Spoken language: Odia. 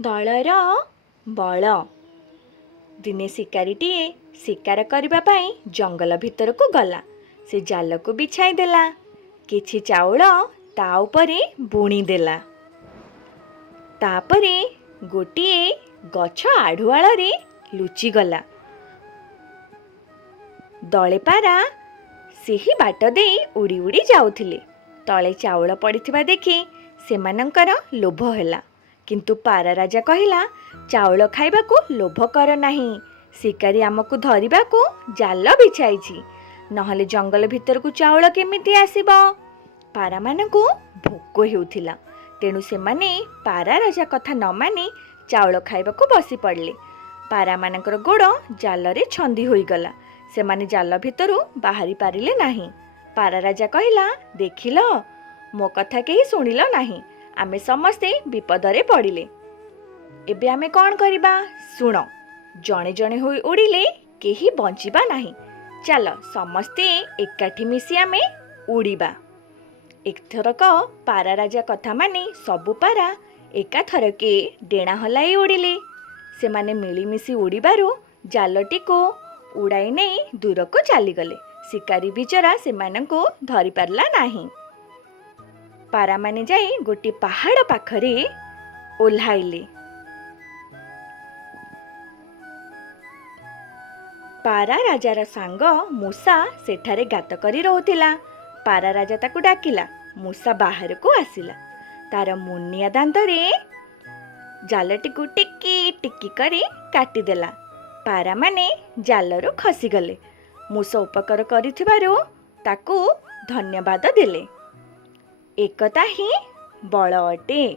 ଦଳର ବଳ। ଦିନେ ଶିକାରୀଟିଏ ଶିକାର କରିବା ପାଇଁ ଜଙ୍ଗଲ ଭିତରକୁ ଗଲା। ସେ ଜାଲକୁ ବିଛାଇ ଦେଲା। କିଛି ଚାଉଳ ତା ଉପରେ ବୁଣିଦେଲା। ତାପରେ ଗୋଟିଏ ଗଛ ଆଢ଼ୁଆଳରେ ଲୁଚିଗଲା। ଦଳେ ପାରା ସେହି ବାଟ ଦେଇ ଉଡ଼ି ଉଡ଼ି ଯାଉଥିଲେ। ତଳେ ଚାଉଳ ପଡ଼ିଥିବା ଦେଖି ସେମାନଙ୍କର ଲୋଭ ହେଲା। କିନ୍ତୁ ପାରା ରାଜା କହିଲା, ଚାଉଳ ଖାଇବାକୁ ଲୋଭ କର ନାହିଁ। ଶିକାରୀ ଆମକୁ ଧରିବାକୁ ଜାଲ ବିଛାଇଛି, ନହେଲେ ଜଙ୍ଗଲ ଭିତରକୁ ଚାଉଳ କେମିତି ଆସିବ? ପାରାମାନଙ୍କୁ ଭୋକ ହେଉଥିଲା, ତେଣୁ ସେମାନେ ପାରା ରାଜା କଥା ନ ମାନି ଚାଉଳ ଖାଇବାକୁ ବସି ପଡ଼ିଲେ। ପାରାମାନଙ୍କର ଗୋଡ଼ ଜାଲରେ ଛନ୍ଦି ହୋଇଗଲା। ସେମାନେ ଜାଲ ଭିତରୁ ବାହାରି ପାରିଲେ ନାହିଁ। ପାରା ରାଜା କହିଲା, ଦେଖିଲ, ମୋ କଥା କେହି ଶୁଣିଲ ନାହିଁ। ଆମେ ସମସ୍ତେ ବିପଦରେ ପଡ଼ିଲେ। ଏବେ ଆମେ କ'ଣ କରିବା? ଶୁଣ, ଜଣେ ଜଣେ ହୋଇ ଉଡ଼ିଲେ କେହି ବଞ୍ଚିବା ନାହିଁ। ଚାଲ ସମସ୍ତେ ଏକାଠି ମିଶି ଆମେ ଉଡ଼ିବା। ଏଥରକ ପାରା ରାଜା କଥା ମାନି ସବୁ ପାରା ଏକାଥରକେ ଡେଣା ହଲାଇ ଉଡ଼ିଲେ। ସେମାନେ ମିଳିମିଶି ଉଡ଼ିବାରୁ ଜାଲଟିକୁ ଉଡ଼ାଇ ନେଇ ଦୂରକୁ ଚାଲିଗଲେ। ଶିକାରୀ ବିଚରା ସେମାନଙ୍କୁ ଧରିପାରିଲା ନାହିଁ। ପାରାମାନେ ଯାଇ ଗୋଟିଏ ପାହାଡ଼ ପାଖରେ ଓହ୍ଲାଇଲେ। ପାରା ରାଜାର ସାଙ୍ଗ ମୂଷା ସେଠାରେ ଗାତ କରି ରହୁଥିଲା। ପାରା ରାଜା ତାକୁ ଡାକିଲା। ମୂଷା ବାହାରକୁ ଆସିଲା। ତାର ମୁନିଆ ଦାନ୍ତରେ ଜାଲଟିକୁ ଟିକି ଟିକି କରି କାଟିଦେଲା। ପାରାମାନେ ଜାଲରୁ ଖସିଗଲେ। ମୂଷା ଉପକାର କରିଥିବାରୁ ତାକୁ ଧନ୍ୟବାଦ ଦେଲେ। ଏକତା ହିଁ ବଳ ଅଟେ।